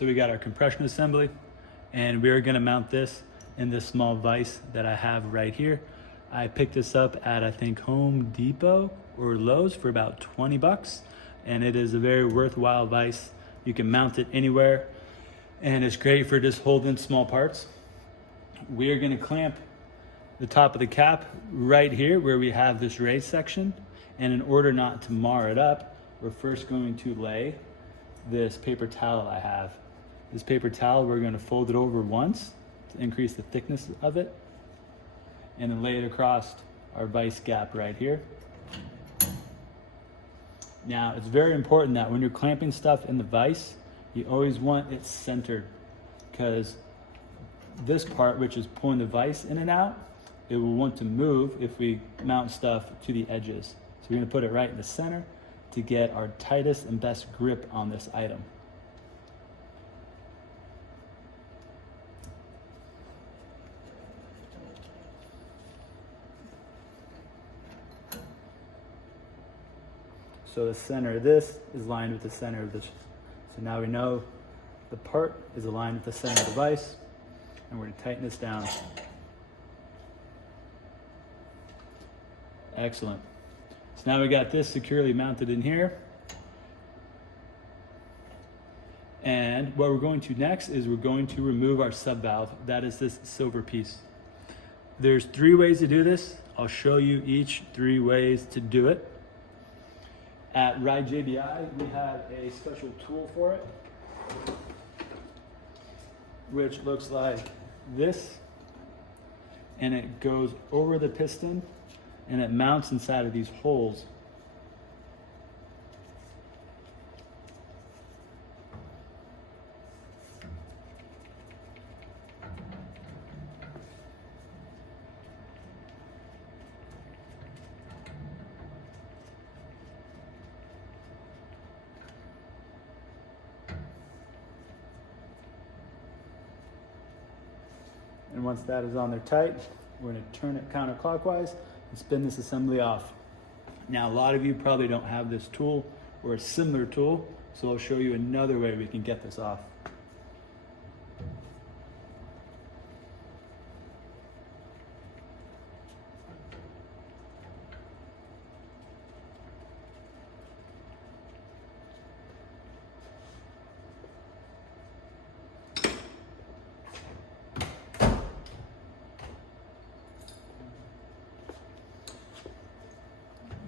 So we got our compression assembly, and we're gonna mount this in this small vise that I have right here. I picked this up at, I think, Home Depot or Lowe's for about 20 bucks. And it is a very worthwhile vise. You can mount it anywhere, and it's great for just holding small parts. We are gonna clamp the top of the cap right here where we have this raised section. And in order not to mar it up, we're first going to lay this paper towel I have. This paper towel, we're gonna fold it over once to increase the thickness of it, and then lay it across our vise gap right here. Now, it's very important that when you're clamping stuff in the vise, you always want it centered, because this part, which is pulling the vise in and out, it will want to move if we mount stuff to the edges. So we're gonna put it right in the center to get our tightest and best grip on this item. So the center of this is aligned with the center of this. So now we know the part is aligned with the center of the vise, and we're gonna tighten this down. Excellent. So now we got this securely mounted in here. And what we're going to next is we're going to remove our sub valve. That is this silver piece. There's 3 ways to do this. I'll show you each 3 ways to do it. At JBI, we have a special tool for it, which looks like this, and it goes over the piston, and it mounts inside of these holes. And once that is on there tight, we're gonna turn it counterclockwise and spin this assembly off. Now, a lot of you probably don't have this tool or a similar tool, so I'll show you another way we can get this off.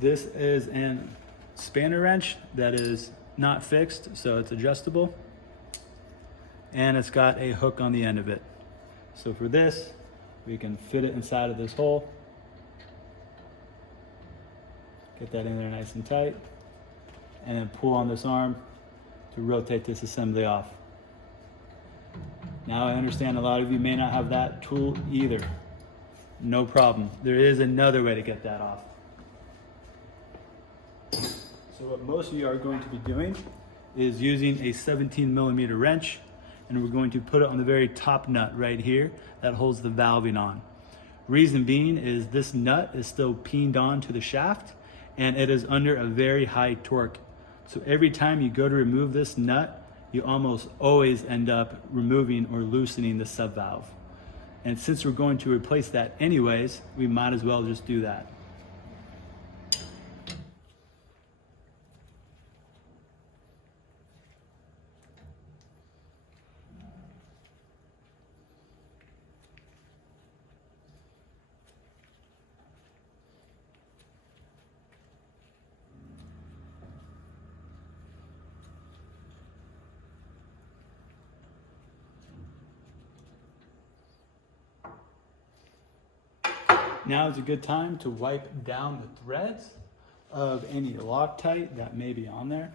This is a spanner wrench that is not fixed, so it's adjustable. And it's got a hook on the end of it. So for this, we can fit it inside of this hole. Get that in there nice and tight. And then pull on this arm to rotate this assembly off. Now, I understand a lot of you may not have that tool either. No problem. There is another way to get that off. So what most of you are going to be doing is using a 17mm wrench, and we're going to put it on the very top nut right here that holds the valving on. Reason being is this nut is still pinned on to the shaft, and it is under a very high torque. So every time you go to remove this nut, you almost always end up removing or loosening the sub valve. And since we're going to replace that anyways, we might as well just do that. Now is a good time to wipe down the threads of any Loctite that may be on there.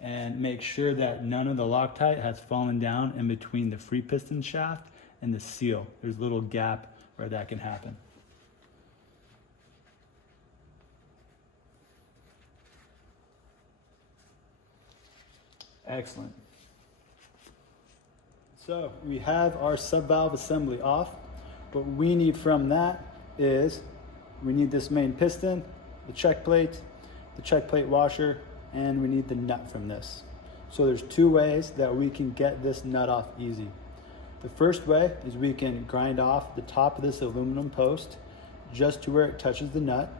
And make sure that none of the Loctite has fallen down in between the free piston shaft and the seal. There's a little gap where that can happen. Excellent. So we have our sub-valve assembly off. What we need from that is we need this main piston, the check plate washer, and we need the nut from this. So there's two ways that we can get this nut off easy. The first way is we can grind off the top of this aluminum post just to where it touches the nut.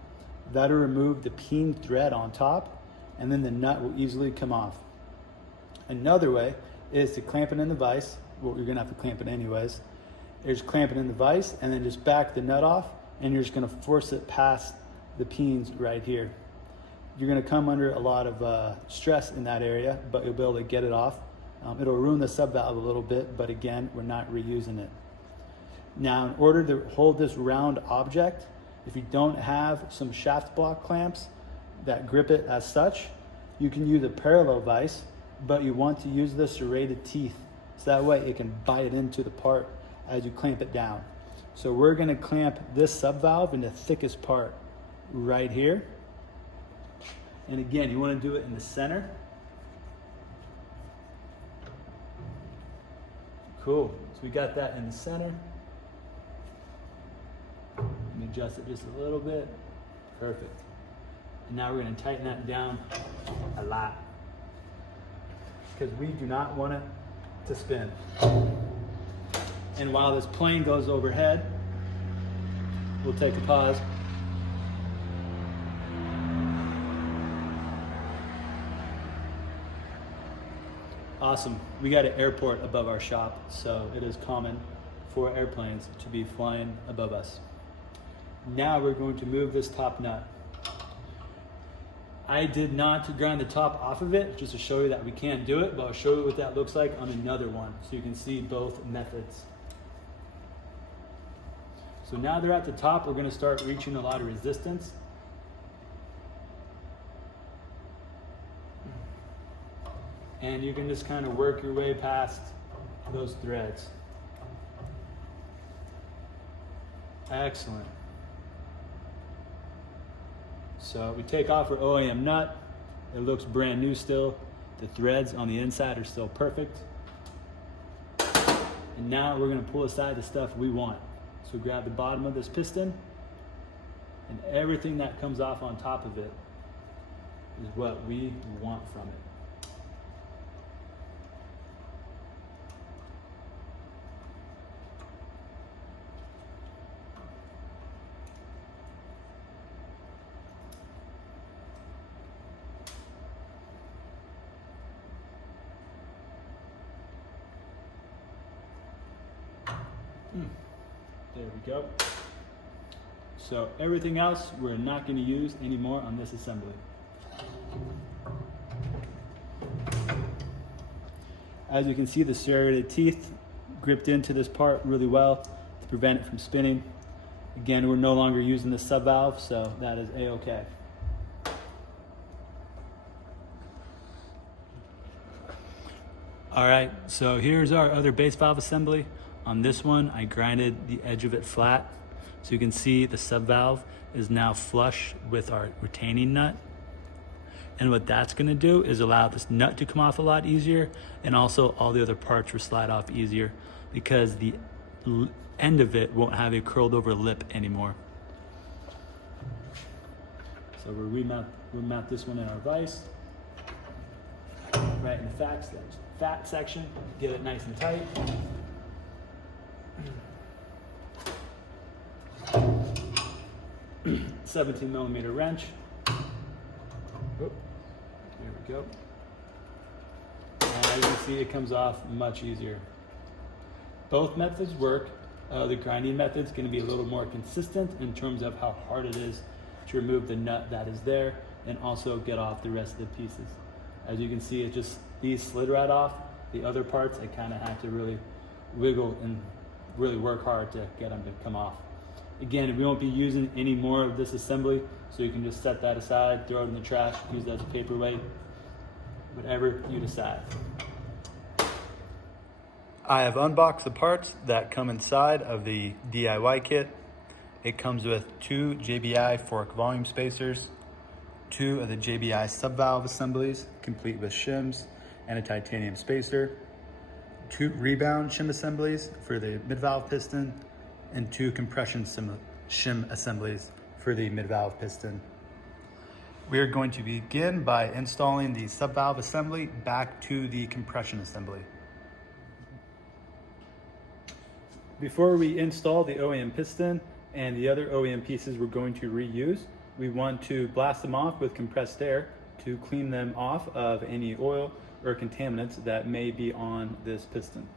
That'll remove the peen thread on top, and then the nut will easily come off. Another way is to clamp it in the vise. Well, you're gonna have to clamp it anyways. You're just clamp it in the vise and then just back the nut off, and you're just gonna force it past the peens right here. You're gonna come under a lot of stress in that area, but you'll be able to get it off. It'll ruin the sub valve a little bit, but again, we're not reusing it. Now, in order to hold this round object, if you don't have some shaft block clamps that grip it as such, you can use a parallel vise, but you want to use the serrated teeth, so that way it can bite it into the part as you clamp it down. So we're gonna clamp this sub valve in the thickest part right here. And again, you wanna do it in the center. Cool, so we got that in the center. Let me adjust it just a little bit. Perfect. And now we're gonna tighten that down a lot, because we do not want it to spin. And while this plane goes overhead, we'll take a pause. Awesome. We got an airport above our shop, so it is common for airplanes to be flying above us. Now we're going to move this top nut. I did not grind the top off of it just to show you that we can't do it, but I'll show you what that looks like on another one so you can see both methods. So now they're at the top, we're going to start reaching a lot of resistance. And you can just kind of work your way past those threads. Excellent. So we take off our OEM nut. It looks brand new still. The threads on the inside are still perfect. And now we're gonna pull aside the stuff we want. So grab the bottom of this piston, and everything that comes off on top of it is what we want from it. There we go. So everything else we're not going to use anymore on this assembly. As you can see, the serrated teeth gripped into this part really well to prevent it from spinning. Again, we're no longer using the sub valve, so that is a-okay. All right, so here's our other base valve assembly. On this one, I grinded the edge of it flat. So you can see the sub valve is now flush with our retaining nut. And what that's gonna do is allow this nut to come off a lot easier, and also all the other parts will slide off easier because the end of it won't have a curled over lip anymore. So we'll mount this one in our vise, right in the fat section, get it nice and tight. 17mm wrench. There we go. And as you can see, it comes off much easier. Both methods work. The grinding method's going to be a little more consistent in terms of how hard it is to remove the nut that is there and also get off the rest of the pieces. As you can see, these slid right off. The other parts, I kind of had to really wiggle and really work hard to get them to come off. Again, we won't be using any more of this assembly, so you can just set that aside, throw it in the trash, use that as a paperweight, whatever you decide. I have unboxed the parts that come inside of the DIY kit. It comes with 2 JBI fork volume spacers, 2 of the JBI sub-valve assemblies, complete with shims and a titanium spacer, 2 rebound shim assemblies for the mid-valve piston, and 2 compression shim assemblies for the mid-valve piston. We are going to begin by installing the subvalve assembly back to the compression assembly. Before we install the OEM piston and the other OEM pieces we're going to reuse, we want to blast them off with compressed air to clean them off of any oil or contaminants that may be on this piston.